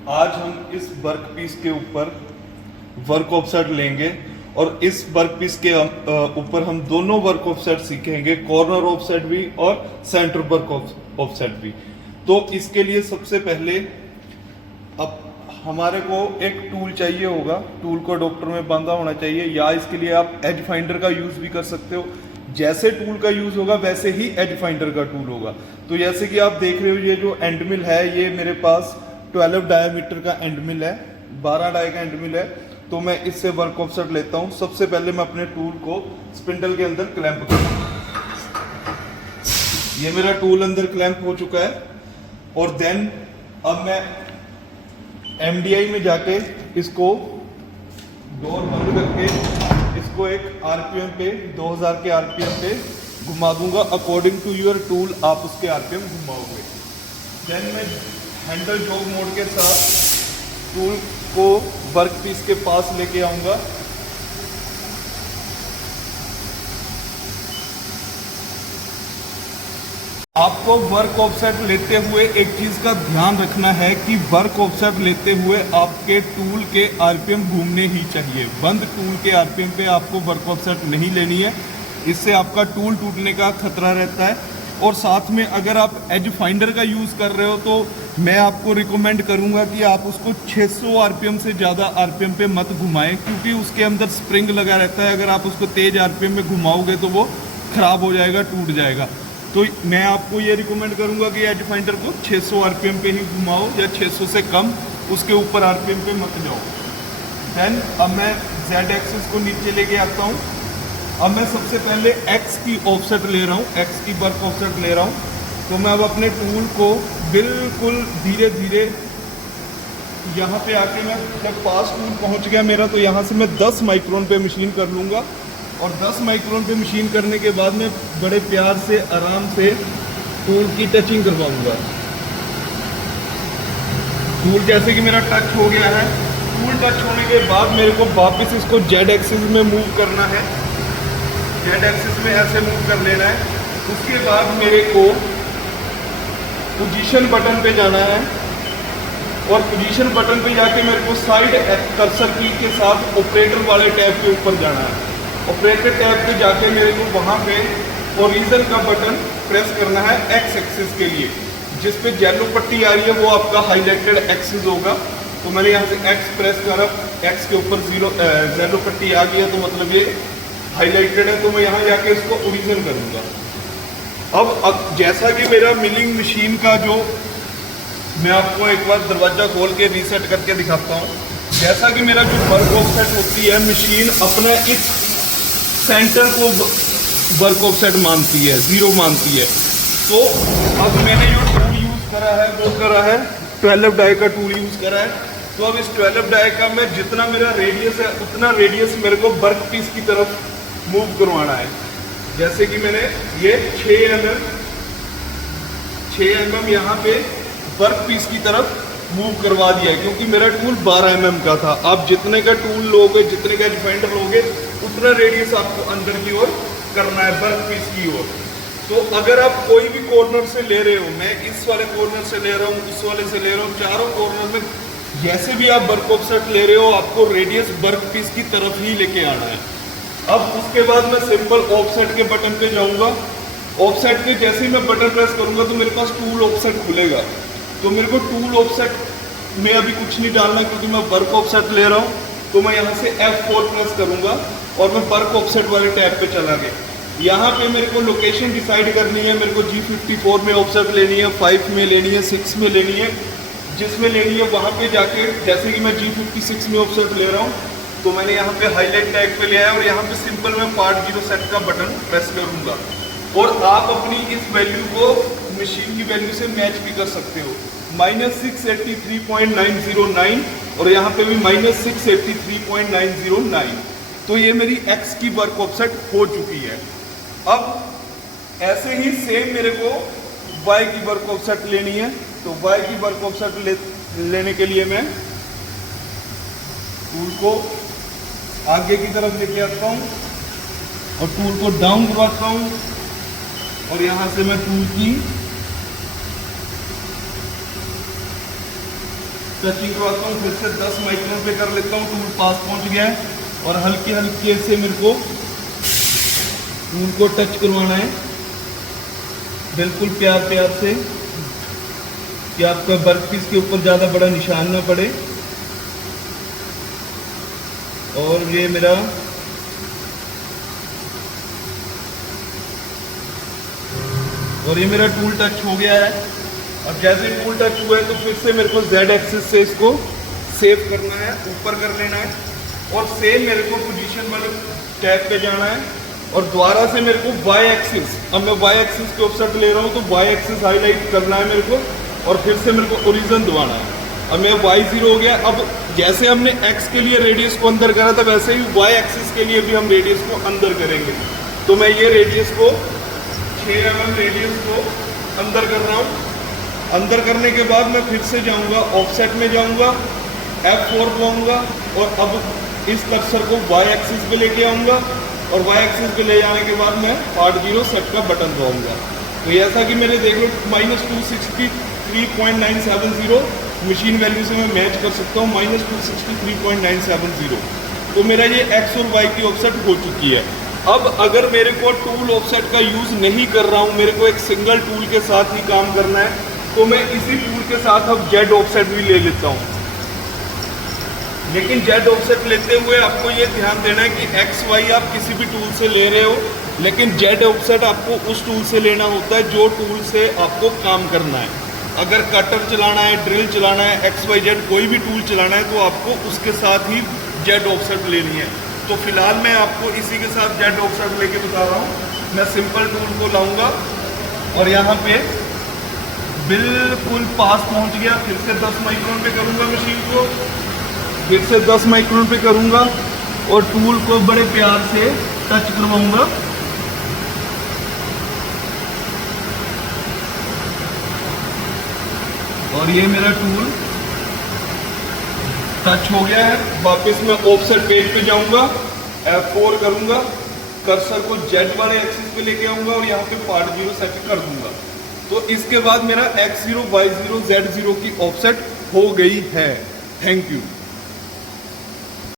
आज हम इस वर्क पीस के ऊपर वर्क ऑफसेट लेंगे और इस वर्क पीस के ऊपर हम दोनों वर्क ऑफसेट सीखेंगे, कॉर्नर ऑफसेट भी और सेंटर वर्क ऑफसेट भी। तो इसके लिए सबसे पहले अब हमारे को एक टूल चाहिए होगा। टूल को डॉक्टर में बांधा होना चाहिए, या इसके लिए आप एज फाइंडर का यूज भी कर सकते हो। जैसे टूल का यूज होगा वैसे ही एज फाइंडर का टूल होगा। तो जैसे कि आप देख रहे हो, ये जो एंड मिल है ये मेरे पास 12 डायमीटर का एंड मिल है, 12 डाई का एंड मिल है। तो मैं इससे वर्क ऑफसेट लेता हूं। सबसे पहले मैं अपने टूल को स्पिंडल के अंदर क्लैंप करूंगा। ये मेरा टूल अंदर क्लैंप हो चुका है। और देन अब मैं एमडीआई में जाके इसको डोर बंद करके इसको एक आरपीएम पे 2000 के आरपीएम पे घुमा दूंगा। अकॉर्डिंग टू योर टूल आप उसके आरपीएम घुमाओगे। देन मैं हैंडल जॉब मोड के साथ टूल को वर्क पीस के पास लेके आऊंगा। आपको वर्क ऑफसेट लेते हुए एक चीज का ध्यान रखना है कि वर्क ऑफसेट लेते हुए आपके टूल के आरपीएम घूमने ही चाहिए। बंद टूल के आरपीएम पे आपको वर्क ऑफसेट नहीं लेनी है, इससे आपका टूल टूटने का खतरा रहता है। और साथ में अगर आप एज फाइंडर का यूज़ कर रहे हो तो मैं आपको रिकमेंड करूंगा कि आप उसको 600 आरपीएम से ज़्यादा आरपीएम पे मत घुमाएं, क्योंकि उसके अंदर स्प्रिंग लगा रहता है। अगर आप उसको तेज आरपीएम में घुमाओगे तो वो खराब हो जाएगा, टूट जाएगा। तो मैं आपको ये रिकमेंड करूंगा कि एज फाइंडर को 600 आरपीएम पे ही घुमाओ, या 600 से कम, उसके ऊपर आरपीएम पे मत जाओ। देन अब मैं जेड एक्सिस को नीचे लेके आता हूँ। अब मैं सबसे पहले एक्स की ऑफसेट ले रहा हूँ, एक्स की वर्क ऑफसेट ले रहा हूँ। तो मैं अब अपने टूल को बिल्कुल धीरे धीरे यहाँ पे आके, मैं जब पास टूल पहुँच गया मेरा, तो यहाँ से मैं 10 माइक्रोन पे मशीन कर लूँगा। और 10 माइक्रोन पे मशीन करने के बाद मैं बड़े प्यार से आराम से टूल की टचिंग करवाऊंगा। टूल जैसे कि मेरा टच हो गया है, टूल टच होने के बाद मेरे को वापस इसको जेड एक्सिस में मूव करना है। जेड एक्सिस में ऐसे मूव कर लेना है। उसके बाद मेरे को पोजीशन बटन पे जाना है, और पोजीशन बटन पे जाके मेरे को साइड कर्सर की के साथ ऑपरेटर वाले टैब के ऊपर जाना है। ऑपरेटर टैब पे जाके मेरे को वहाँ पे ओरिजिन का बटन प्रेस करना है एक्स एक्सिस के लिए। जिस पे येलो पट्टी आ रही है वो आपका हाईलाइटेड एक्सिस होगा। तो मैंने यहाँ से एक्स प्रेस करा, एक्स के ऊपर येलो पट्टी आ गया, तो मतलब ये हाईलाइटेड है। तो मैं यहाँ जाके इसको ओरिजिन करूँगा। अब जैसा कि मेरा मिलिंग मशीन का जो, मैं आपको एक बार दरवाजा खोल के रीसेट करके दिखाता हूँ। जैसा कि मेरा जो वर्क ऑफसेट होती है, मशीन अपने इस सेंटर को वर्क ऑफसेट मानती है, 0 मानती है। तो अब मैंने जो टूल यूज़ करा है वो करा है 12 डाई का टूल यूज़ करा है। तो अब इस 12 डाई का मैं जितना मेरा रेडियस है उतना रेडियस मेरे को वर्क पीस की तरफ मूव करवाना है। जैसे कि मैंने ये 6 mm यहाँ पे वर्क पीस की तरफ मूव करवा दिया है, क्योंकि मेरा टूल 12 mm का था। आप जितने का टूल लोगे, जितने का डिफेंडर लोगे, उतना रेडियस आपको अंदर की ओर करना है, वर्क पीस की ओर। तो अगर आप कोई भी कॉर्नर से ले रहे हो, मैं इस वाले कॉर्नर से ले रहा हूँ, उस वाले से ले रहा हूँ, चारों कॉर्नर में जैसे भी आप वर्क ऑफसेट ले रहे हो, आपको रेडियस वर्क पीस की तरफ ही लेके आना है। अब उसके बाद मैं सिंपल ऑफसेट के बटन पे जाऊंगा। ऑफसेट के जैसे ही मैं बटन प्रेस करूंगा तो मेरे पास टूल ऑफसेट खुलेगा। तो मेरे को टूल ऑफसेट में अभी कुछ नहीं डालना, क्योंकि मैं वर्क ऑफसेट ले रहा हूँ। तो मैं यहाँ से F4 प्रेस करूंगा और मैं वर्क ऑफसेट वाले टैब पे चला गया। यहाँ पे मेरे को लोकेशन डिसाइड करनी है। मेरे को G54 में ऑफसेट लेनी है, 5 में लेनी है, 6 में लेनी है, जिसमें लेनी है वहाँ पे जाके, जैसे कि मैं G56 में ऑफसेट ले रहा हूँ, तो मैंने यहाँ पे हाईलाइट टैग पे लिया है और यहाँ पे सिंपल मैं पार्ट 0 सेट का बटन प्रेस करूंगा। और आप अपनी इस वैल्यू को मशीन की वैल्यू से मैच भी कर सकते हो। -683.909 और यहाँ पे भी -683.909। तो ये मेरी एक्स की वर्क ऑफसेट हो चुकी है। अब ऐसे ही सेम मेरे को वाई की वर्क ऑफसेट लेनी है। तो वाई की वर्क ऑफसेट लेने के लिए मैं टूल को आगे की तरफ लेके आता हूँ और टूल को डाउन करवाता हूँ, और यहाँ से मैं टूल की टचिंग करवाता हूँ, फिर से 10 माइक्रोन पे कर लेता हूँ। टूल पास पहुँच गया है और हल्के हल्के से मेरे को टूल को टच करवाना है, बिल्कुल प्यार प्यार से, कि आपका वर्कपीस के ऊपर ज़्यादा बड़ा निशान ना पड़े। और ये मेरा टूल टच हो गया है। अब जैसे टूल टच हुआ है तो फिर से मेरे को Z एक्सिस से इसको सेव करना है, ऊपर कर लेना है और सेम मेरे को पोजीशन वाले टैब पे जाना है और दोबारा से मेरे को Y एक्सिस, अब मैं Y एक्सिस के ऑफसेट ले रहा हूँ तो Y एक्सिस हाईलाइट करना है मेरे को और फिर से मेरे को ओरिजिन दबाना है। अब मेरा Y0 हो गया। अब जैसे हमने X के लिए रेडियस को अंदर करा था वैसे ही Y एक्सिस के लिए भी हम रेडियस को अंदर करेंगे। तो मैं ये रेडियस को 6 mm रेडियस को अंदर कर रहा हूँ। अंदर करने के बाद मैं फिर से जाऊँगा, ऑफसेट में जाऊँगा, F4 दबाऊँगा और अब इस कर्सर को Y एक्सिस पे लेके आऊँगा और Y एक्सिस पे ले जाने के बाद मैं पार्ट 0 सेट का बटन दबाऊँगा। तो ऐसा कि मेरे देख लो -263.970 मशीन वैल्यू से मैं मैच कर सकता हूँ, -263.970। तो मेरा ये X और Y की ऑफसेट हो चुकी है। अब अगर मेरे को टूल ऑफसेट का यूज़ नहीं कर रहा हूँ, मेरे को एक सिंगल टूल के साथ ही काम करना है, तो मैं इसी टूल के साथ अब Z ऑफसेट भी ले लेता हूँ। लेकिन Z ऑफसेट लेते हुए आपको ये ध्यान देना है कि X Y आप किसी भी टूल से ले रहे हो, लेकिन Z ऑफसेट आपको उस टूल से लेना होता है जो टूल से आपको काम करना है। अगर कटर चलाना है, ड्रिल चलाना है, XYZ कोई भी टूल चलाना है तो आपको उसके साथ ही Z ऑफसेट लेनी है। तो फिलहाल मैं आपको इसी के साथ Z ऑफसेट लेके बता रहा हूँ। मैं सिंपल टूल को लाऊंगा और यहाँ पे बिल्कुल पास पहुँच गया, फिर से 10 माइक्रोन पे करूँगा मशीन को, फिर से 10 माइक्रोन पे करूँगा और टूल को बड़े प्यार से टच करवाऊँगा। और ये मेरा टूल टच हो गया है। वापस मैं ऑफसेट पेज पे जाऊंगा, F4 करूंगा, कर्सर को Z वाले एक्सिस पे लेके आऊंगा और यहाँ पे पार्ट 0 सेट कर दूंगा। तो इसके बाद मेरा X0, Y0, Z0 की ऑफसेट हो गई है। Thank you.